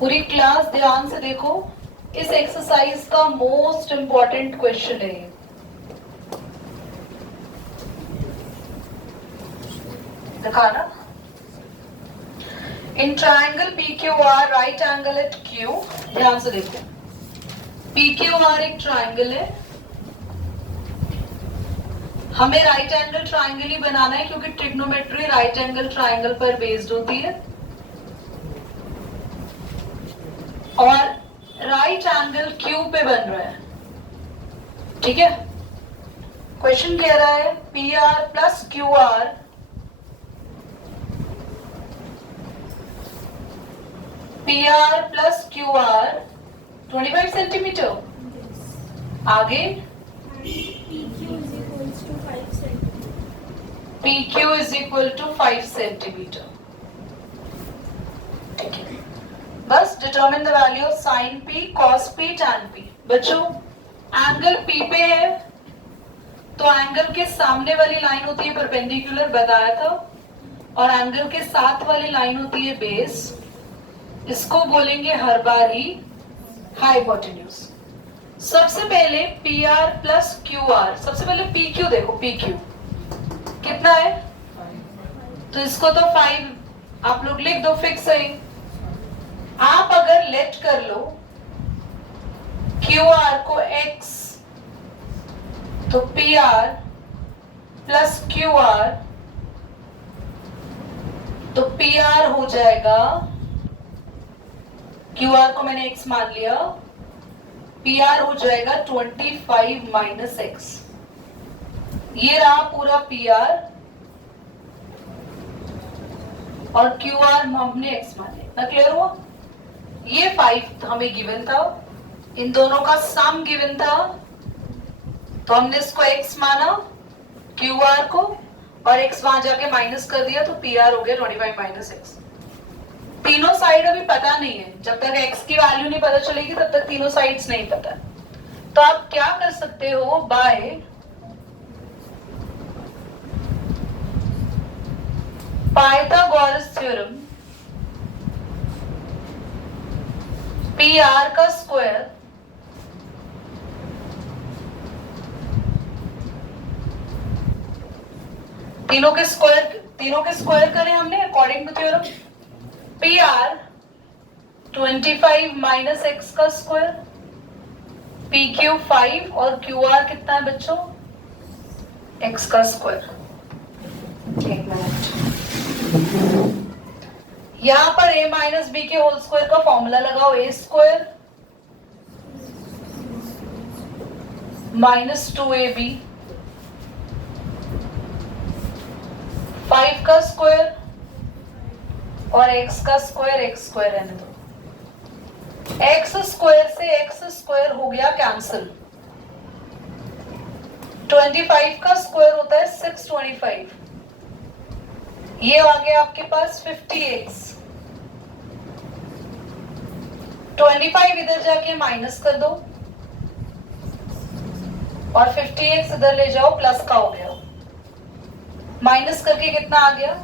पूरी क्लास ध्यान से देखो, इस एक्सरसाइज का मोस्ट इंपॉर्टेंट क्वेश्चन है ये। दिखाना, in triangle PQR right angle at Q, ध्यान से देखो, PQR एक ट्राइंगल है, हमें राइट एंगल ट्राइंगल ही बनाना है क्योंकि ट्रिग्नोमेट्री राइट एंगल ट्राइंगल पर बेस्ड होती है, और राइट एंगल Q पे बन रहा है। ठीक है, क्वेश्चन कह रहा है PR plus QR PR plus QR 25 centimetre, आगे PQ is equal to 5 centimetre. ठीक है, बस determine the value of sine P, cos P, tan P। बच्चों एंगल P पे है तो एंगल के सामने वाली लाइन होती है परपेंडिकुलर, बताया था, और एंगल के साथ वाली लाइन होती है बेस, इसको बोलेंगे हर बार ही हाइपोटेन्यूज। सबसे पहले PR प्लस QR, सबसे पहले PQ देखो, PQ कितना है, तो इसको तो 5 आप लोग लिख दो फिक्स है। आप अगर लेट कर लो QR को X, तो PR प्लस QR, तो PR हो जाएगा, QR को मैंने X मान लिया, PR हो जाएगा 25 माइनस X। ये रहा पूरा PR और QR हमने X मान लिया। ना क्लियर हुआ? ये 5 हमें गिवन था, इन दोनों का सम गिवन था, तो हमने इसको X माना QR को, और X वहां जाके माइनस कर दिया, तो PR हो गया 25 माइनस X। तीनों साइड अभी पता नहीं है, जब तक X की वैल्यू नहीं पता चलेगी तब तक तीनों साइड्स नहीं पता। तो आप क्या कर सकते हो, बाय पाइथागोरस थ्योरम PR का स्क्वायर तीनों के स्क्वायर करें हमने according to theorem. PR 25 minus X का स्क्वायर, PQ 5 और QR कितना है बच्चों, X का स्क्वायर। एक मिनट, यहां पर A माइनस B के होल स्क्वायर का फॉर्मूला लगाओ, A स्क्वायर माइनस 2AB, 5 का स्क्वायर और X का स्क्वायर, X स्क्वायर रहने दो, X स्क्वायर से X स्क्वायर हो गया कैंसिल, 25 का स्क्वायर होता है 625, ये आ गया आपके पास 50x, 25 इधर जाके माइनस कर दो और 50x इधर ले जाओ, प्लस का हो गया, माइनस करके कितना आ गया,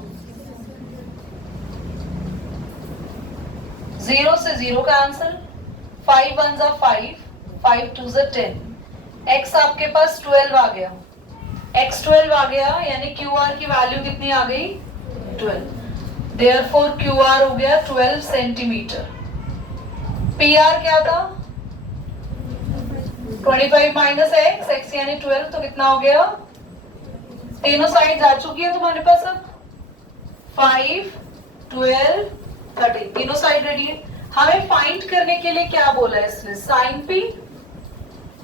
0 से 0 का आंसर, 5 1 जा 5, 5 2 जा 10, x आपके पास 12 आ गया, x 12 आ गया, यानी QR की वैल्यू कितनी आ गई, 12, देयरफॉर QR हो गया 12 सेंटीमीटर। PR क्या था, 25 माइनस x यानी 12, तो कितना हो गया, तीनों साइड आ चुकी है तुम्हारे पास अब, 5 12 13, तीनों साइड रेडी है। हमें फाइंड करने के लिए क्या बोला है इसने, साइन P,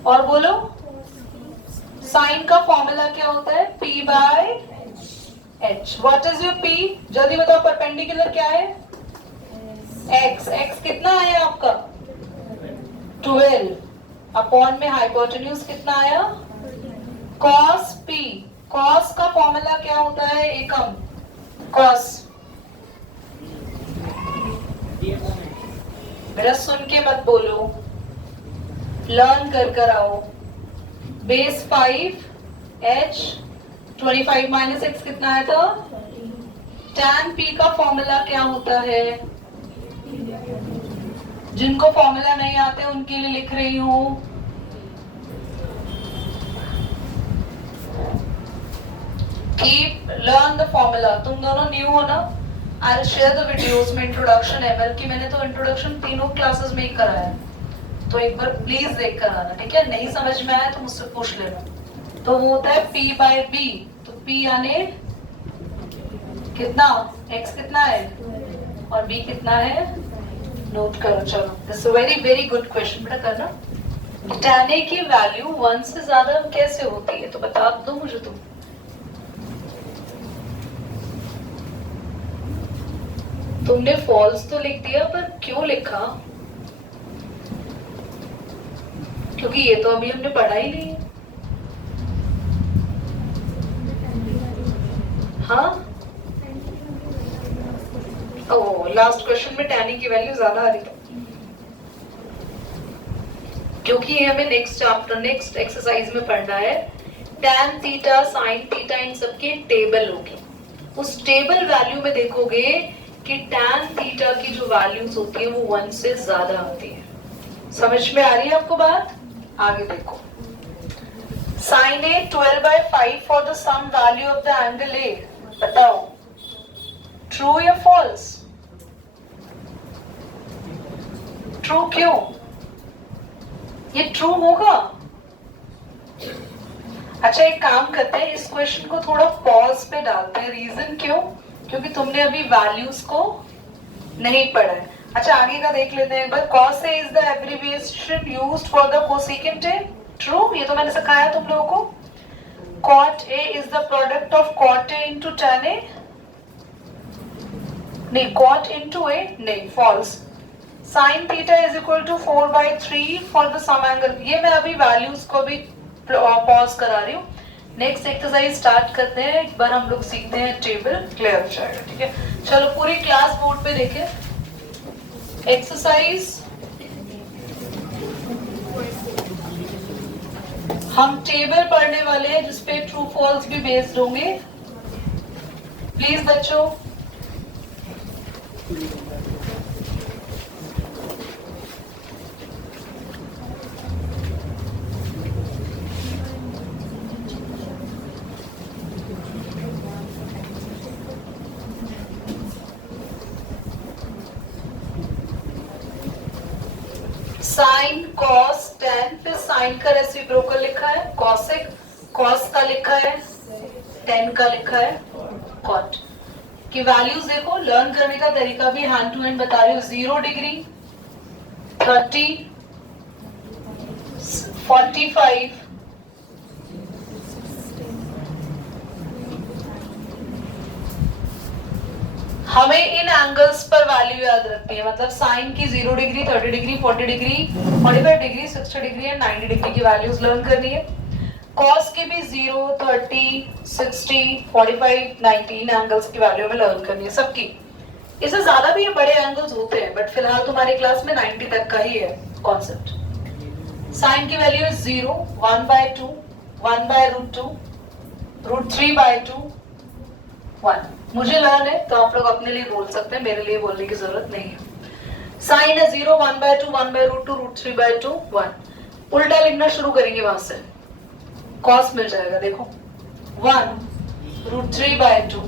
और बोलो साइन का फॉर्मूला क्या होता है, P by H। What is your P, जल्दी बताओ, परपेंडिकुलर क्या है, X, X कितना आया आपका 12, अपॉन में हाइपोटेन्यूज कितना आया, cos P, cos का फॉर्मूला क्या होता है, एकम cos, मेरा सुन के मत बोलो, लर्न कर आओ, बेस 5 H 25 माइनस X कितना है, तो tan P का फॉर्मूला क्या होता है, जिनको फॉर्मूला नहीं आते उनके लिए लिख रही हूँ। Keep learn the formula. तुम दोनों न्यू हो ना? I will share the videos में इंट्रोडक्शन है, बल्कि मैंने तो इंट्रोडक्शन तीनों क्लासेस में ही कराया है, तो एक बार प्लीज देख कर आना, ठीक है? नहीं समझ में आया तो मुझसे पूछ लेना। तो वो होता है P बाय B, तो P यानी कितना, X कितना है और B कितना है, नोट करो। चलो, this very very good question बेटा करना। tan A की वैल्यू 1 से ज्यादा कैसे होती है, तो बता दो मुझे तुम। तुमने फॉल्स तो लिख दिया, पर क्यों लिखा? क्योंकि ये तो अभी हमने पढ़ा ही नहीं है। हाँ, ओह, लास्ट क्वेश्चन में tan की वैल्यू ज्यादा आ रही थी, क्योंकि ये हमें नेक्स्ट चैप्टर नेक्स्ट एक्सरसाइज में पढ़ना है। tan theta sin theta in सबकी टेबल होगी। उस टेबल वैल्यू में देखोगे कि tan थीटा की जो वैल्यूज होती है वो 1 से ज्यादा होती है। समझ में आ रही है आपको बात? आगे देखो, sin A 12/5 for the some value of the angle A। बताओ, ट्रू या फॉल्स? ट्रू क्यों? ये ट्रू होगा। अच्छा, एक काम करते हैं, इस क्वेश्चन को थोड़ा पॉज पे डालते हैं। रीजन क्यों? क्योंकि तुमने अभी वैल्यूज को नहीं पढ़ा है। अच्छा, आगे का देख लेते हैं एक बार। cos A is the abbreviation used for the cosecant A। True, ये तो मैंने सिखाया तुम लोगों को। cot A is the product of cot A into tan A। नहीं, cot into A नहीं, false। sin theta is equal to 4/3 for the sum angle। ये मैं अभी वैल्यूज को भी पॉज करा रही हूँ। नेक्स्ट एक्सरसाइज स्टार्ट करते हैं, एक बार हम लोग सीखते हैं, टेबल क्लियर हो जाएगा, ठीक है? चलो, पूरी क्लास बोर्ड पे देखें एक्सरसाइज। हम टेबल पढ़ने वाले हैं जिसपे ट्रू फॉल्स भी बेस्ड होंगे। प्लीज बच्चों, साइन कॉस टेन, फिर साइन का रेसिप्रोकल लिखा है कॉसेक, कॉस का लिखा है, टेन का लिखा है कॉट की वैल्यूज देखो। लर्न करने का तरीका भी हैंड टू हैंड बता रही हूँ। 0 डिग्री, 30, 45, हमें इन एंगल्स पर वैल्यू याद रखनी है। मतलब साइन की 0 degree, 30 degree, 40 degree, 45 degree, 60 degree and 90 degree की वैल्यूज लर्न करनी है। कॉस की भी 0, 30, 60, 45, 90 इन एंगल्स की वैल्यू में लर्न करनी है सबकी। इससे ज्यादा भी ये बड़े एंगल्स होते हैं, बट फिलहाल तुम्हारी क्लास में 90 तक का ही है कॉन्सेप्ट। साइन की वैल्यू है 0, 1/2, 1/√2, √3/2, 1। मुझे लर्न है तो आप लोग अपने लिए बोल सकते हैं, मेरे लिए बोलने की जरूरत नहीं है। साइन है 0, 1/2, 1/√2, √3/2, 1। उल्टा लिखना शुरू करेंगे वहां से, कॉस मिल जाएगा। देखो, 1 √3/2,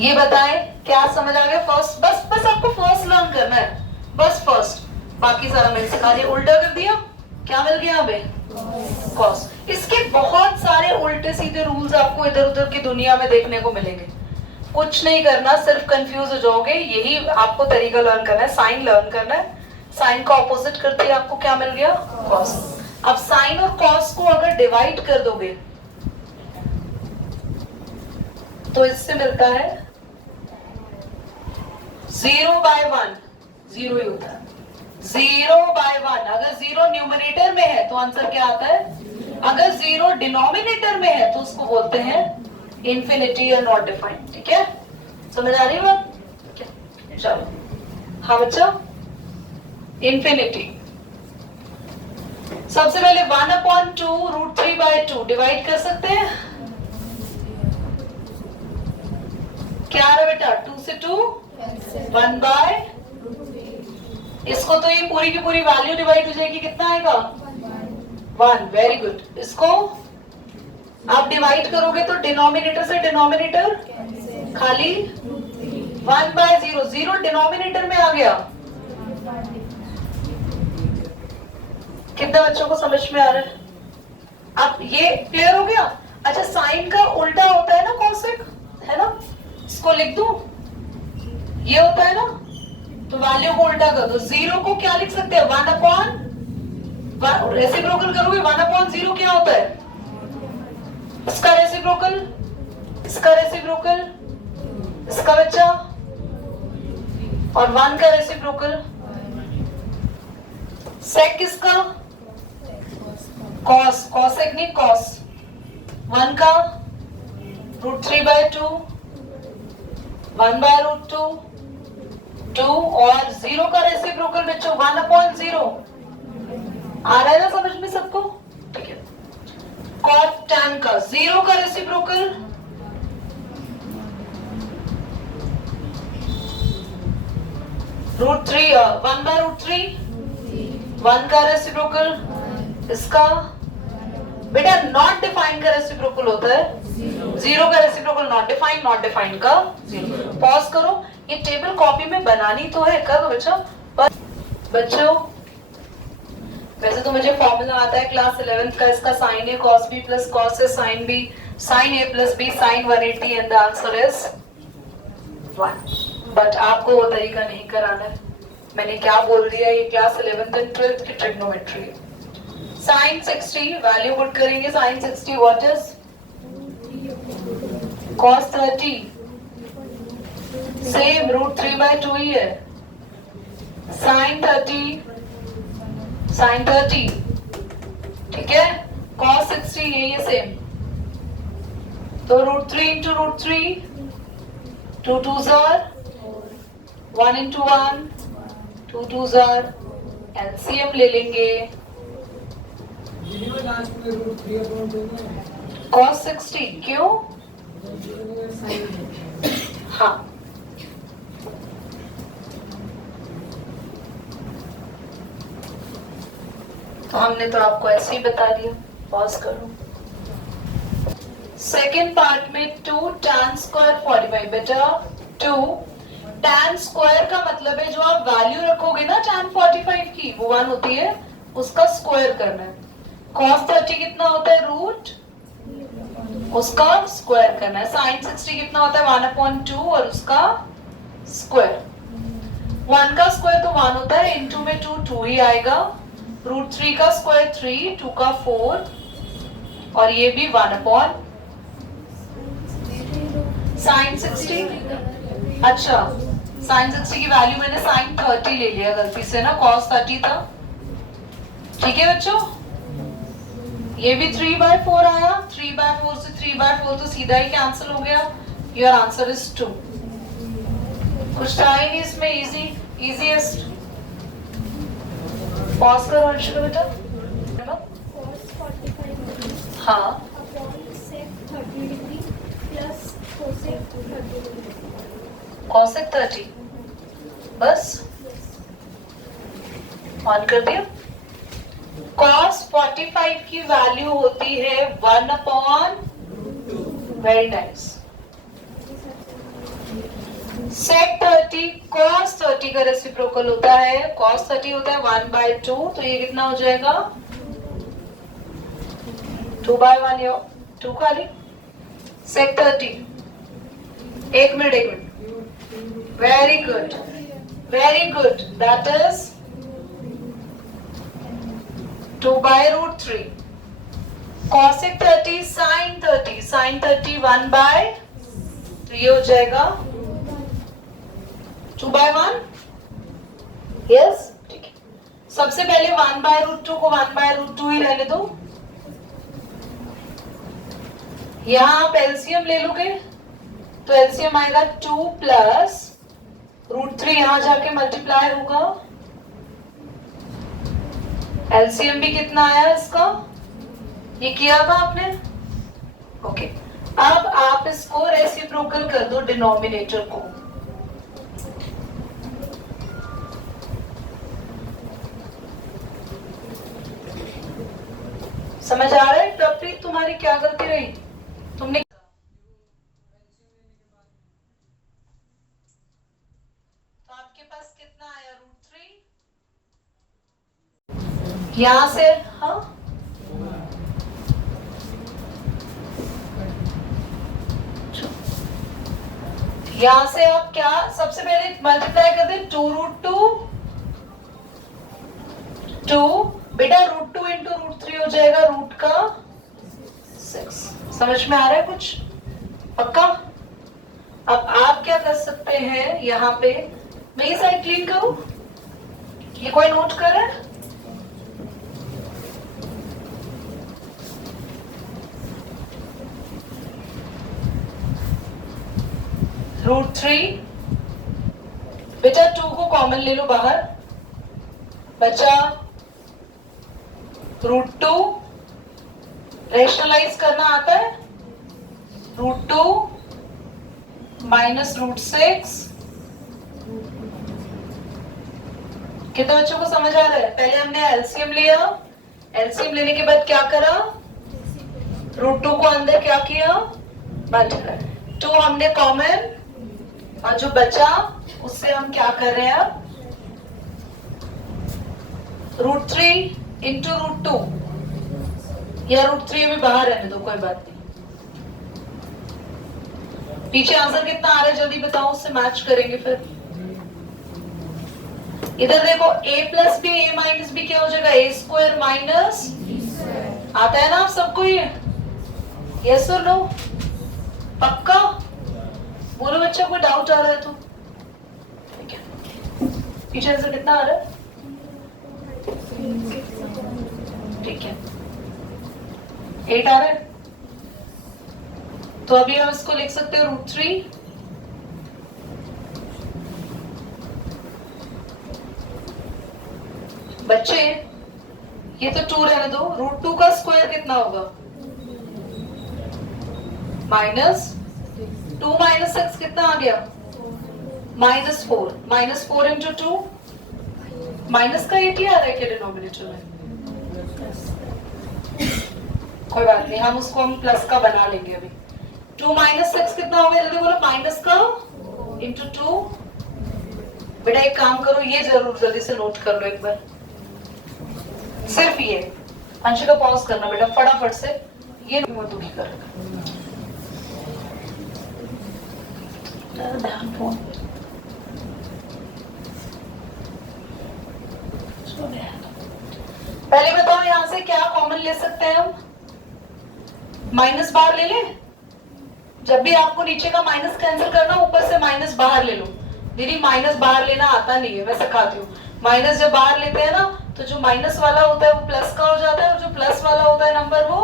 ये बताएं क्या समझ आ गया? फर्स्ट, बस आपको फर्स्ट लर्न करना है, बस फर्स्ट, बाकी सारा मैंने सिखा दिया। उल्टा कर दिया, क्या मिल गया हमें? कॉस। इसके बहुत सारे उल्टे सीधे रूल्स आपको इधर उधर की दुनिया में देखने को मिलेंगे। कुछ नहीं करना, सिर्फ कंफ्यूज हो जाओगे, यही आपको तरीका लर्न करना है। साइन लर्न करना है, साइन का ऑपोजिट करते ही आपको क्या मिल गया? कॉस। अब साइन और कॉस को अगर डिवाइड कर दोगे तो इससे मिलता है 0/1, 0 ही होता है। 0/1, अगर 0 न्यूमरेटर में है तो आंसर क्या आता है? अगर 0 डिनोमिनेटर में है तो उसको बोलते हैं इंफिनिटी या नॉट डिफाइंड। ठीक है, समझ आ रही है बात? चलो, हाँ बच्चा, इंफिनिटी। सबसे पहले 1/2 √3/2 डिवाइड कर सकते हैं। क्या आ रहा है बेटा? 2 से 2 1 बाय, इसको तो ये पूरी की पूरी वैल्यू डिवाइड हो जाएगी, कितना आएगा? 1। Very good. इसको आप डिवाइड करोगे तो डिनोमिनेटर से डिनोमिनेटर खाली 1 बाय 0, 0 डिनोमिनेटर में आ गया। कितने बच्चों को समझ में आ रहा है? अब ये क्लियर हो गया? अच्छा, साइन का उल्टा होता है ना कोसेक, है ना? इसको लिख दूं, ये होता है ना, तो वैल्यू को उल्टा कर दो। 0 को क्या लिख सकते हैं? 1 अपॉन, रेसिप्रोकल करोगे 1 अपॉन 0 क्या होता है? इसका रेसिप्रोकल, इसका रेसिप्रोकल, इसका बच्चा, और 1 का रेसिप्रोकल। सेक किसका? कॉस, कॉसेक नहीं कॉस। 1 का √3/2, 1/√2, 2, और 0 का रेसिप्रोकल बच्चों 1 अपॉन 0। आ रहा है ना समझ में सबको? ठीक है। कॉट टैन का 0 का रेसिप्रोकल √3, 1/√3, 1 का रेसिप्रोकल, इसका बेटा नॉट डिफाइंड का रेसिप्रोकल होता है 0 का reciprocal, not defined, not defined का 0। पॉज करो, ये टेबल कॉपी में बनानी तो है, कर दो बच्चों। पर बच्चों वैसे तो मुझे फॉर्मूला आता है क्लास 11th का, इसका sine A cos B plus cos A sine B, sine A plus B sine 180, and the answer is 1। But आपको वो तरीका नहीं कराना है। मैंने क्या बोल दिया, ये क्लास 11th एंड 12th की ट्रिग्नोमेट्री है। साइन 60 वैल्यू पुट करेंगे, sine 60 what is? cos 30, same √3/2 ही है। साइन 30, साइन 30, ठीक है। cos 60 यही है सेम, तो √3 into √3, 2 2s are 1 into 1, 2 2s are, LCM ले लेंगे। cos 60 क्यों? हाँ, तो हमने तो आपको ऐसे ही बता दिया। पॉज करो। सेकेंड पार्ट में 2 tan स्क्वायर 45, बेटा 2 tan स्क्वायर का मतलब है जो आप वैल्यू रखोगे ना tan 45 की, वो 1 होती है, उसका स्क्वायर करना है। cos 30 कितना होता है? रूट, उसका स्क्वायर करना है। sin 60 कितना होता है? 1/2 और उसका स्क्वायर। 1 का स्क्वायर तो 1 होता है, इनटू में 2 2 ही आएगा। √3 का स्क्वायर 3, 2 का 4, और ये भी 1/, sin 60। अच्छा, sin 60 की वैल्यू मैंने sin 30 ले लिया गलती से ना, cos 30 था। ठीक है बच्चों, ये भी 3/4 आया, 3/4 से 3/4 तो सीधा ही कैंसिल हो गया। Your answer is 2। कुछ था ही नहीं इसमें, इजी इजीएस्ट। पॉज करो अर्शिका बेटा। हाँ, cosec 30 बस ऑन कर दिया। cos 45 की वैल्यू होती है 1/, वेरी नाइस। sec 30 cos 30 का रेसिप्रोकल होता है, cos 30 होता है 1/2, तो ये कितना हो जाएगा? 2/1, या 2 खाली। sec 30, एक minute, very good, very good, that is 2/√3। cosec 30 sin 30, sin 30 1/, तो ये हो जाएगा 2/1। यस, ठीक है। सबसे पहले 1/√2 को 1/√2 ही रहने दो। यहां आप एलसीएम ले लोगे तो एलसीएम आएगा 2 प्लस √3, यहां जाके मल्टीप्लाई होगा। एलसीएम भी कितना आया इसका? ये किया था आपने? ओके। अब आप इसको रेसिप्रोकल रेसिप्रोकल कर दो डिनोमिनेटर को। समझ आ रहा है प्रप्रीत तुम्हारी क्या गलती रही? तुमने तो आपके पास कितना आया √3 यहां से। हाँ यहां से आप क्या सबसे पहले मल्टीप्लाई कर दें 2√2 2 बेटा √2 इंटू √3 हो जाएगा रूट का 6। समझ में आ रहा है कुछ? पक्का? अब आप क्या कर सकते हैं यहाँ पे, मैं ये साइड क्लीन करूं? ये कोई नोट कर रहा है? √3 बेटा 2 को कॉमन ले लो बाहर, बचा √2। रेशनलाइज करना आता है? √2 माइनस √6। कितने बच्चों को समझ आ रहा है? पहले हमने एलसीएम लिया, एलसीएम लेने के बाद क्या करा, √2 को अंदर क्या किया, मल्टीप्लाई। 2 हमने कॉमन, और जो बचा उससे हम क्या कर रहे हैं, √3 इंटू √2, या √3 भी बाहर रहने दो, कोई बात नहीं। पीछे आंसर कितना आ रहा है जल्दी बताओ, उससे मैच करेंगे फिर। इधर देखो a plus B a minus B क्या हो जाएगा, a स्क्वायर माइनस, आता है ना आप सबको ये? यस और नो? पक्का? बोलो बच्चा, कोई डाउट आ रहा है तो? ठीक है, पीछे आंसर कितना आ रहा है? ठीक है 8 आ रहा है। तो अभी हम इसको लिख सकते हैं √3 बच्चे, ये तो 2 रहने दो, √2 का स्क्वायर कितना होगा, माइनस 2 माइनस 6 कितना आ गया, -4, -4 इंटू 2, माइनस का 80 आ रहा है क्या डिनोमिनेटर में? कोई बात नहीं, हम उसको हम प्लस का बना लेंगे अभी। 2 माइनस 6 कितना हो गया, जल्दी बोलो, माइनस का इंटू 2। बेटा एक काम करो, ये जरूर जल्दी से नोट कर लो एक बार, सिर्फ ये। अंशिका पॉज करना बेटा फटाफट से, ये मत दुखी कर। ध्यान फोन पहले बताओ, यहां से क्या कॉमन ले सकते हैं हम, माइनस बाहर ले लें। जब भी आपको नीचे का माइनस कैंसिल करना, ऊपर से माइनस बाहर ले लो। दीदी माइनस बाहर लेना आता नहीं है, मैं सिखाती हूँ। माइनस जब बाहर लेते हैं ना, तो जो माइनस वाला होता है वो प्लस का हो जाता है, और जो प्लस वाला होता है नंबर वो,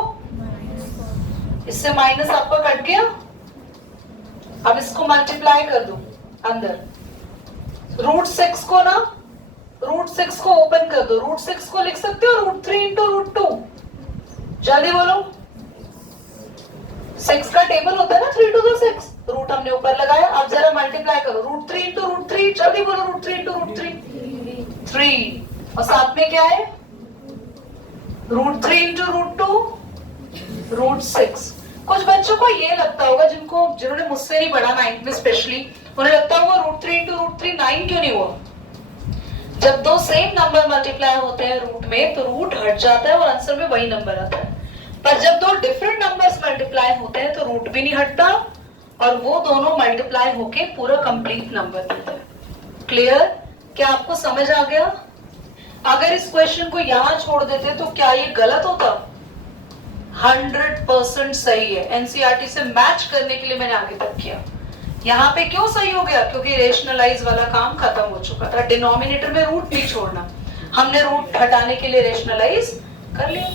इससे माइनस आपका कट गया। अब इसको मल्टीप्लाई कर दो अंदर, √6 को ना, √6 को ओपन कर दो, √6 को लिख सकते हो √3 इंटू √2, जल्दी बोलो। 6 का टेबल होता है ना, 3 to the 6, रूट हमने ऊपर लगाया। अब जरा मल्टीप्लाई करो, √3 इंटू √3, जल्दी बोलो, √3 इंटू √3 3, और साथ में क्या है, √3 इंटू √2 √6। कुछ बच्चों को ये लगता होगा, जिन्होंने मुझसे नहीं पढ़ा 9th में स्पेशली, उन्हें लगता होगा √3 इंटू √3 9 क्यों नहीं हुआ। जब दो सेम नंबर मल्टीप्लाई होते हैं रूट में, तो रूट हट जाता है और आंसर में वही नंबर आता है। पर जब दो डिफरेंट नंबर्स मल्टीप्लाई होते हैं, तो रूट भी नहीं हटता, और वो दोनों मल्टीप्लाई होके पूरा कंप्लीट नंबर देता है। क्लियर? क्या आपको समझ आ गया? अगर इस क्वेश्चन को यहां छोड़ देते तो क्या ये गलत होता? 100% सही है। एनसीईआरटी से मैच करने के लिए मैंने आगे तक किया। यहाँ पे क्यों सही हो गया? क्योंकि रेशनलाइज वाला काम खत्म हो चुका था। डिनोमिनेटर में रूट नहीं छोड़ना, हमने रूट हटाने के लिए रेशनलाइज कर लिया।